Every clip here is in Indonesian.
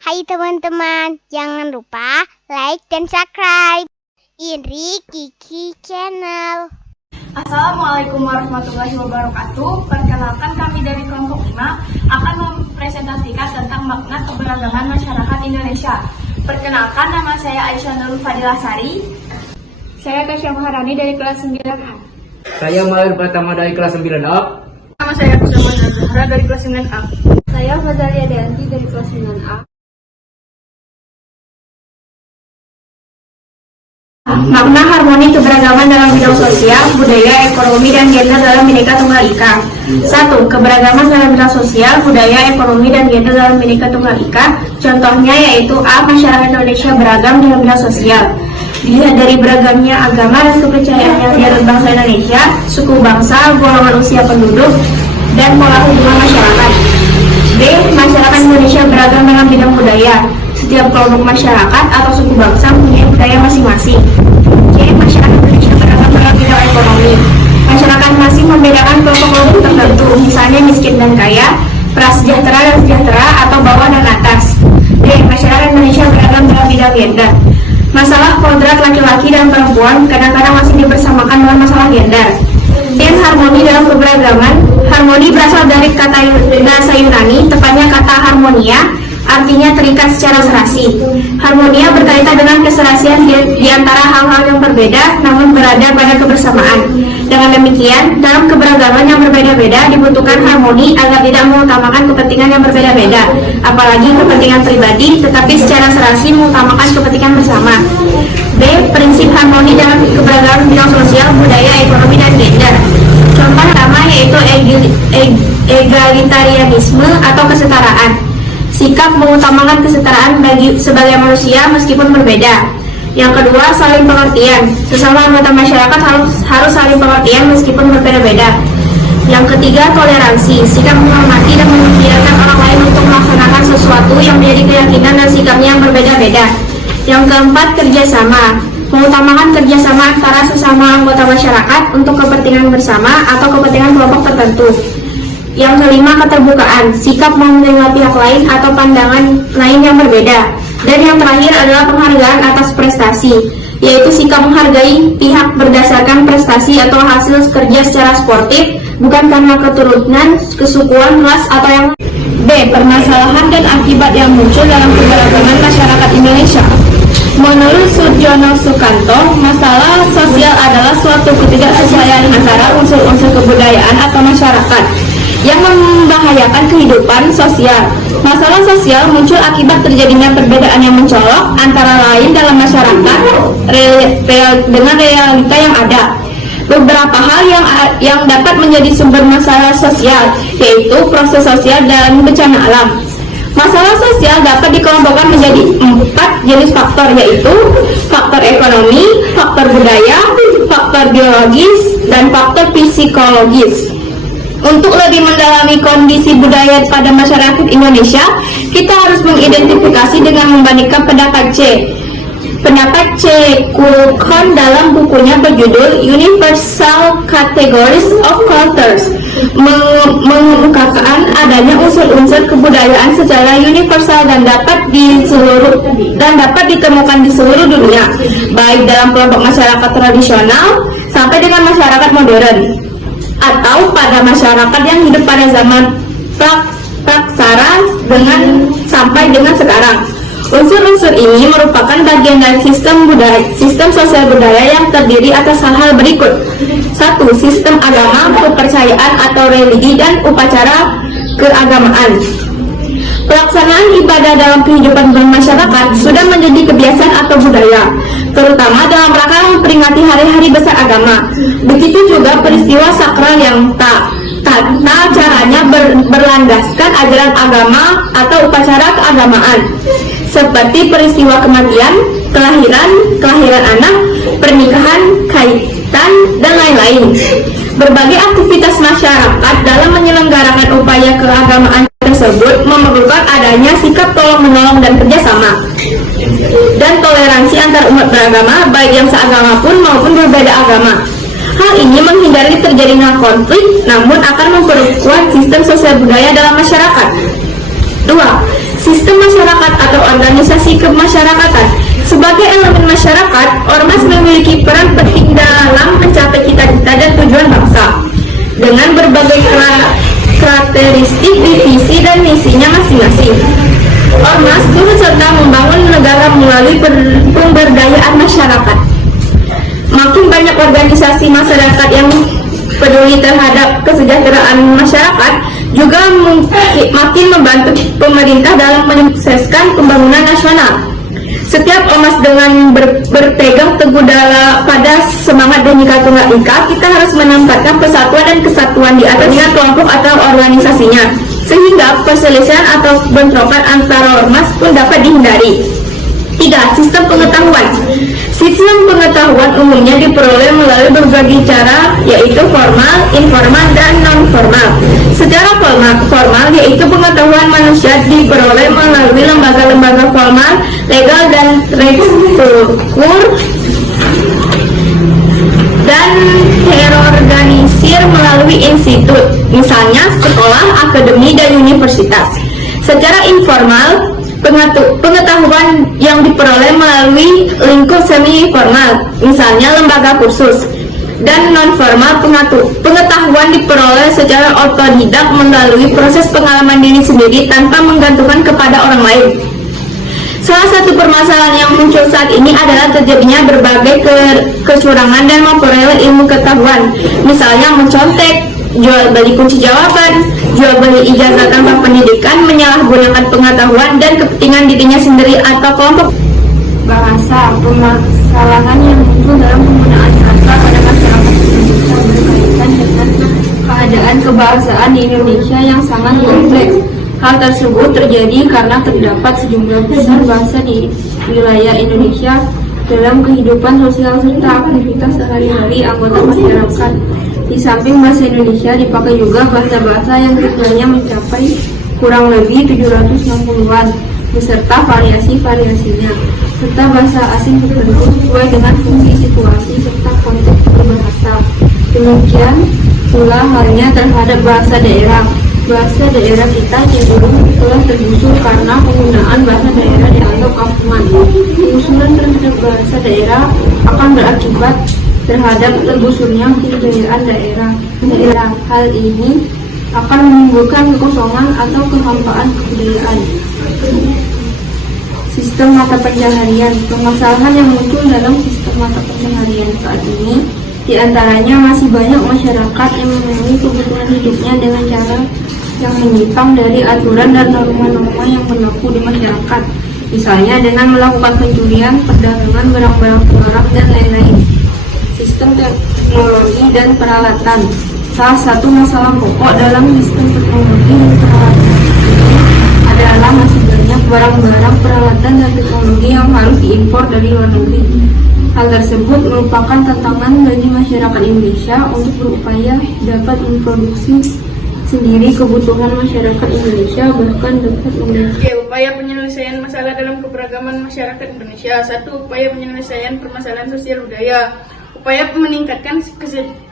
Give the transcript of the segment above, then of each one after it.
Hai teman-teman, jangan lupa like dan subscribe Indri Kiki Channel. Assalamualaikum warahmatullahi wabarakatuh. Perkenalkan, kami dari kelompok 5 akan mempresentasikan tentang makna keberagaman masyarakat Indonesia. Perkenalkan, nama saya Aisyah Nurul Fadilah Sari. Saya Tasya Maharani dari kelas 9A. Saya Maher Pratama dari kelas 9A. Nama saya Kusama Zahra dari kelas 9A. Saya Fazalia Deanti dari kelas 9A. Makna harmoni keberagaman dalam bidang sosial, budaya, ekonomi, dan gender dalam Bhinneka Tunggal Ika. 1. Keberagaman dalam bidang sosial, budaya, ekonomi, dan gender dalam Bhinneka Tunggal Ika. Contohnya yaitu A. Masyarakat Indonesia beragam dalam bidang sosial. Dilihat dari beragamnya agama dan kepercayaan yang dianut bangsa Indonesia, suku bangsa, golongan usia penduduk, dan pola hubungan masyarakat. B. Masyarakat Indonesia beragam dalam bidang budaya. Setiap kelompok masyarakat atau suku bangsa mempunyai budaya masing-masing. C. Masyarakat Indonesia beragam dalam bidang ekonomi. Masyarakat masing membedakan kelompok-kelompok tertentu, misalnya miskin dan kaya, prasejahtera dan sejahtera, atau bawah dan atas. D. Masyarakat Indonesia beragam dalam bidang gender. Masalah kodrat laki-laki dan perempuan kadang-kadang masih dibersamakan dengan masalah gender. Dan harmoni dalam keberagaman. Harmoni berasal dari kata bahasa Yunani, tepatnya kata harmonia, artinya terikat secara serasi. Harmonia berkaitan dengan keserasian di antara hal-hal yang berbeda namun berada pada kebersamaan. Dengan demikian, dalam keberagaman yang berbeda-beda dibutuhkan harmoni agar tidak mengutamakan kepentingan yang berbeda-beda, apalagi kepentingan pribadi, tetapi secara serasi mengutamakan kepentingan bersama. B. Prinsip harmoni dalam keberagaman bidang sosial, budaya, ekonomi, dan gender. Contoh pertama yaitu egalitarianisme atau kesetaraan. Sikap mengutamakan kesetaraan bagi sebagai manusia meskipun berbeda. Yang kedua, saling pengertian. Sesama anggota masyarakat harus saling pengertian meskipun berbeda-beda. Yang ketiga, toleransi. Sikap menghormati dan membiarkan orang lain untuk melaksanakan sesuatu yang menjadi keyakinan dan sikapnya yang berbeda-beda. Yang keempat, kerjasama. Mengutamakan kerjasama antara sesama anggota masyarakat untuk kepentingan bersama atau kepentingan kelompok tertentu. Yang kelima, keterbukaan, sikap mau menerima pihak lain atau pandangan lain yang berbeda. Dan yang terakhir adalah penghargaan atas prestasi, yaitu sikap menghargai pihak berdasarkan prestasi atau hasil kerja secara sportif, bukan karena keturunan, kesukuan, ras, atau yang B. Permasalahan dan akibat yang muncul dalam keberagaman masyarakat Indonesia. Menurut Surjono Sukanto, masalah sosial adalah suatu ketidaksesuaian antara unsur-unsur kebudayaan atau masyarakat yang membahayakan kehidupan sosial. Masalah sosial muncul akibat terjadinya perbedaan yang mencolok antara lain dalam masyarakat dengan realita yang ada. Beberapa hal yang dapat menjadi sumber masalah sosial, yaitu proses sosial dalam bencana alam. Masalah sosial dapat dikelompokkan menjadi 4 jenis faktor, yaitu faktor ekonomi, faktor budaya, faktor biologis, dan faktor psikologis. Untuk lebih mendalami kondisi budaya pada masyarakat Indonesia, kita harus mengidentifikasi dengan membandingkan pendapat C. Pendapat C. Kulkon dalam bukunya berjudul Universal Categories of Cultures mengemukakan adanya unsur-unsur kebudayaan secara universal dan dapat ditemukan di seluruh dunia, baik dalam kelompok masyarakat tradisional sampai dengan masyarakat modern, atau pada masyarakat yang hidup pada zaman praksara sampai dengan sekarang. Unsur-unsur ini merupakan bagian dari sistem sosial budaya yang terdiri atas hal-hal berikut. 1. Sistem agama, kepercayaan atau religi, dan upacara keagamaan. Pelaksanaan ibadah dalam kehidupan bermasyarakat sudah menjadi kebiasaan atau budaya, terutama dalam rangka memperingati hari-hari besar agama. Begitu juga peristiwa sakral yang tata caranya berlandaskan ajaran agama atau upacara keagamaan, seperti peristiwa kematian, kelahiran anak, pernikahan, kaitan, dan lain-lain. Berbagai aktivitas masyarakat dalam menyelenggarakan upaya keagamaan tersebut memerlukan adanya sikap tolong-menolong dan kerjasama, dan toleransi antar umat beragama, baik yang seagama pun maupun berbeda agama. Hal ini menghindari terjadinya konflik, namun akan memperkuat sistem sosial budaya dalam masyarakat. 2. Sistem masyarakat atau organisasi kemasyarakatan. Sebagai elemen masyarakat, ormas memiliki peran penting dalam mencapai cita-cita dan tujuan bangsa. Dengan berbagai karakteristik, divisi, dan misinya masing-masing. Ormas turut serta membangun negara melalui pemberdayaan masyarakat. Makin banyak organisasi masyarakat yang peduli terhadap kesejahteraan masyarakat juga makin membantu pemerintah dalam menyukseskan pembangunan nasional. Setiap ormas dengan berpegang teguh pada semangat Bhinneka Tunggal Ika, kita harus menempatkan persatuan dan kesatuan di atas kelompok atau organisasinya, sehingga perselisihan atau bentrokan antara ormas pun dapat dihindari. 3. Sistem pengetahuan. Sistem pengetahuan umumnya diperoleh melalui berbagai cara, yaitu formal, informal, dan non-formal. Secara formal yaitu pengetahuan manusia diperoleh melalui lembaga-lembaga formal, legal, dan terstruktur, dan terorganisir melalui institut, misalnya sekolah, akademi, dan universitas. Secara informal, pengetahuan yang diperoleh melalui lingkup semi-formal, misalnya lembaga kursus. Dan non-formal, pengetahuan diperoleh secara otodidak melalui proses pengalaman diri sendiri tanpa menggantungkan kepada orang lain. Salah satu permasalahan yang muncul saat ini adalah terjadinya berbagai kecurangan dan memperoleh ilmu ketahuan, misalnya mencontek, jual beli kunci jawaban, jual beli ijazah tanpa pendidikan, menyalahgunakan pengetahuan dan kepentingan dirinya sendiri atau kelompok. Bahasa, permasalahan yang muncul dalam penggunaan bahasa pada masyarakat Indonesia berkaitan dengan keadaan kebahasaan di Indonesia yang sangat kompleks. Hal tersebut terjadi karena terdapat sejumlah besar bahasa di wilayah Indonesia dalam kehidupan sosial serta aktivitas sehari-hari anggota masyarakat. Di samping bahasa Indonesia dipakai juga bahasa-bahasa yang jumlahnya mencapai kurang lebih 760-an, beserta variasi-variasinya, serta bahasa asing tertentu sesuai dengan fungsi situasi serta konteks berbahasa. Demikian pula halnya terhadap bahasa daerah. Bahasa daerah kita cenderung telah tergusur karena penggunaan bahasa daerah dianggap kampungan. Pengusuran terhadap bahasa daerah akan berakibat terhadap tergusurnya kebudayaan daerah. Hal ini akan menimbulkan kekosongan atau kehampaan kebudayaan. Sistem mata pencaharian. Permasalahan yang muncul dalam sistem mata pencaharian saat ini diantaranya masih banyak masyarakat yang memenuhi kebutuhan hidupnya dengan cara yang menyimpang dari aturan dan norma-norma yang berlaku di masyarakat, misalnya dengan melakukan pencurian, perdagangan barang-barang terlarang, dan lain-lain. Sistem teknologi dan peralatan. Salah satu masalah pokok dalam sistem teknologi dan peralatan ini adalah masih banyak barang-barang, peralatan, dan teknologi yang harus diimpor dari luar negeri. Hal tersebut merupakan tantangan bagi masyarakat Indonesia untuk berupaya dapat memproduksi sendiri kebutuhan masyarakat Indonesia, bahkan dapat upaya penyelesaian masalah dalam keberagaman masyarakat Indonesia. 1. Upaya penyelesaian permasalahan sosial budaya. Upaya meningkatkan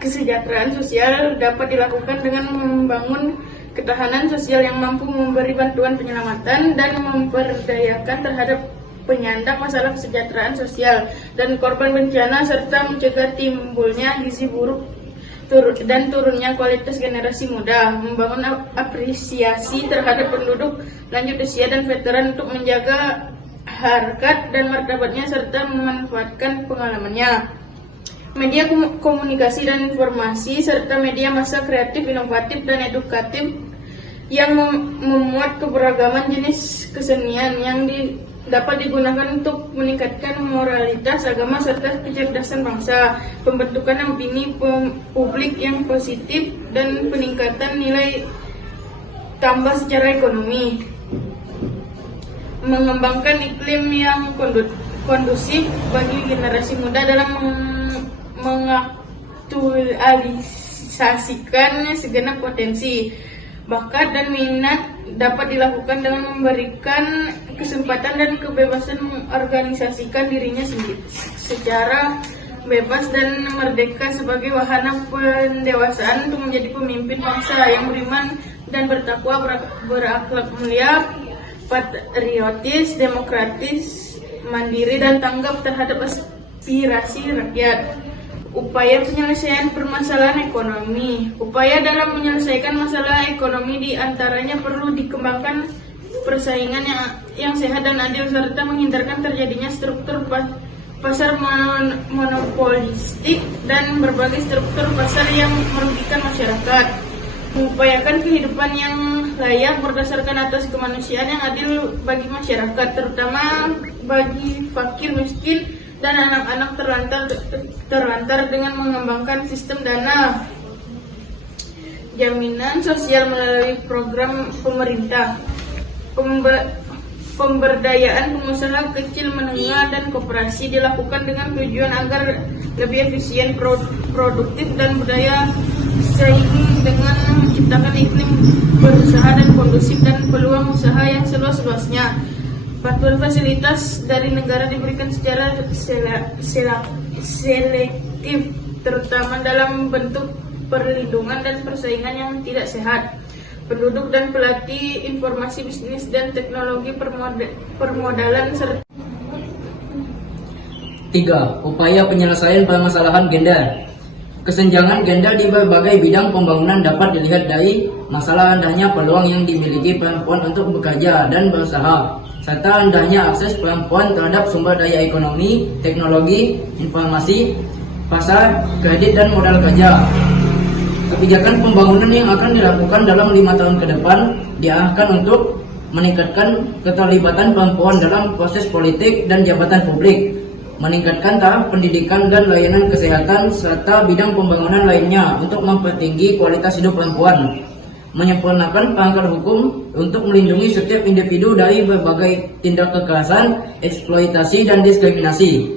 kesejahteraan sosial dapat dilakukan dengan membangun ketahanan sosial yang mampu memberi bantuan penyelamatan dan memperdayakan terhadap penyandang masalah kesejahteraan sosial dan korban bencana, serta mencegah timbulnya gizi buruk dan turunnya kualitas generasi muda, membangun apresiasi terhadap penduduk lanjut usia dan veteran untuk menjaga harkat dan martabatnya serta memanfaatkan pengalamannya. Media komunikasi dan informasi serta media massa kreatif, inovatif, dan edukatif yang memuat keberagaman jenis kesenian yang dapat digunakan untuk meningkatkan moralitas agama serta kecerdasan bangsa, pembentukan opini publik yang positif, dan peningkatan nilai tambah secara ekonomi. Mengembangkan iklim yang kondusif bagi generasi muda dalam mengaktualisasikan segenap potensi, bakat, dan minat dapat dilakukan dengan memberikan kesempatan dan kebebasan mengorganisasikan dirinya sendiri secara bebas dan merdeka sebagai wahana pendewasaan untuk menjadi pemimpin bangsa yang beriman dan bertakwa, berakhlak mulia, patriotis, demokratis, mandiri, dan tanggap terhadap aspirasi rakyat. Upaya penyelesaian permasalahan ekonomi. Upaya dalam menyelesaikan masalah ekonomi diantaranya perlu dikembangkan persaingan yang sehat dan adil serta menghindarkan terjadinya struktur pasar monopolistik dan berbagai struktur pasar yang merugikan masyarakat. Mengupayakan kehidupan yang layak berdasarkan atas kemanusiaan yang adil bagi masyarakat, terutama bagi fakir, miskin, dan anak-anak terlantar dengan mengembangkan sistem dana jaminan sosial melalui program pemerintah. Pemberdayaan pengusaha kecil menengah dan koperasi dilakukan dengan tujuan agar lebih efisien, produktif, dan berdaya saing dengan menciptakan iklim berusaha dan kondusif dan peluang usaha yang seluas-luasnya. Bantuan fasilitas dari negara diberikan secara selektif, terutama dalam bentuk perlindungan dan persaingan yang tidak sehat. Penduduk dan pelatih informasi bisnis dan teknologi permodalan serta 3. Upaya penyelesaian permasalahan gender. Kesenjangan gender di berbagai bidang pembangunan dapat dilihat dari masalah rendahnya peluang yang dimiliki perempuan untuk bekerja dan berusaha, serta rendahnya akses perempuan terhadap sumber daya ekonomi, teknologi, informasi, pasar, kredit, dan modal kerja. Kebijakan pembangunan yang akan dilakukan dalam 5 tahun ke depan diarahkan untuk meningkatkan keterlibatan perempuan dalam proses politik dan jabatan publik, meningkatkan taraf pendidikan dan layanan kesehatan, serta bidang pembangunan lainnya untuk mempertinggi kualitas hidup perempuan, menyempurnakan perangkat hukum untuk melindungi setiap individu dari berbagai tindak kekerasan, eksploitasi, dan diskriminasi.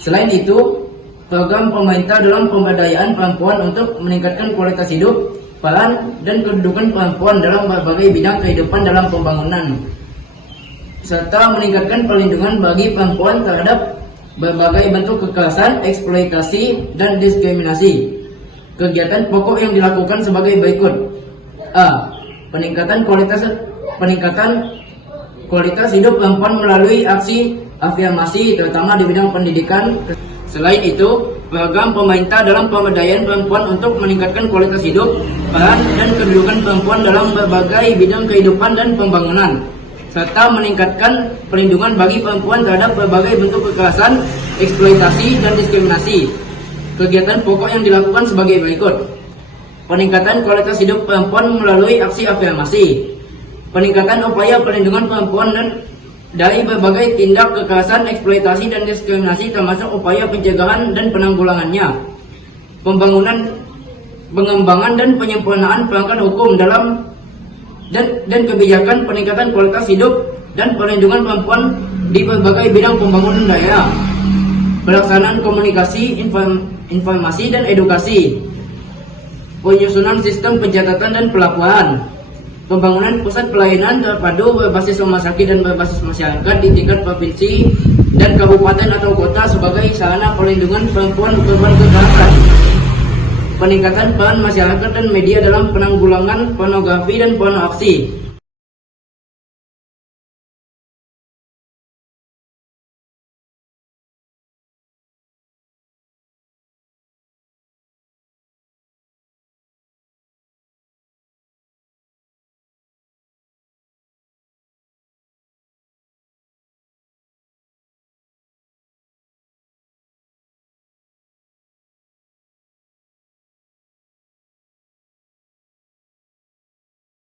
Selain itu, program pemerintah dalam pemberdayaan perempuan untuk meningkatkan kualitas hidup, peran, dan kedudukan perempuan dalam berbagai bidang kehidupan dalam pembangunan, serta meningkatkan perlindungan bagi perempuan terhadap berbagai bentuk kekerasan, eksploitasi, dan diskriminasi. Kegiatan pokok yang dilakukan sebagai berikut. A. Peningkatan kualitas hidup perempuan melalui aksi afirmasi, terutama di bidang pendidikan. Selain itu, program pemerintah dalam pemberdayaan perempuan untuk meningkatkan kualitas hidup, peran, dan kedudukan perempuan dalam berbagai bidang kehidupan dan pembangunan, serta meningkatkan perlindungan bagi perempuan terhadap berbagai bentuk kekerasan, eksploitasi, dan diskriminasi. Kegiatan pokok yang dilakukan sebagai berikut. Peningkatan kualitas hidup perempuan melalui aksi afirmasi. Peningkatan upaya perlindungan perempuan dari berbagai tindak kekerasan, eksploitasi, dan diskriminasi, termasuk upaya pencegahan dan penanggulangannya. Pengembangan dan penyempurnaan perangkat hukum dan kebijakan peningkatan kualitas hidup dan perlindungan perempuan di berbagai bidang pembangunan daerah. Pelaksanaan komunikasi, informasi, dan edukasi. Penyusunan sistem pencatatan dan pelaporan. Pembangunan pusat pelayanan terpadu berbasis rumah sakit dan berbasis masyarakat di tingkat provinsi dan kabupaten atau kota sebagai sarana perlindungan perempuan korban kekerasan. Peningkatan peran masyarakat dan media dalam penanggulangan pornografi dan porno aksi.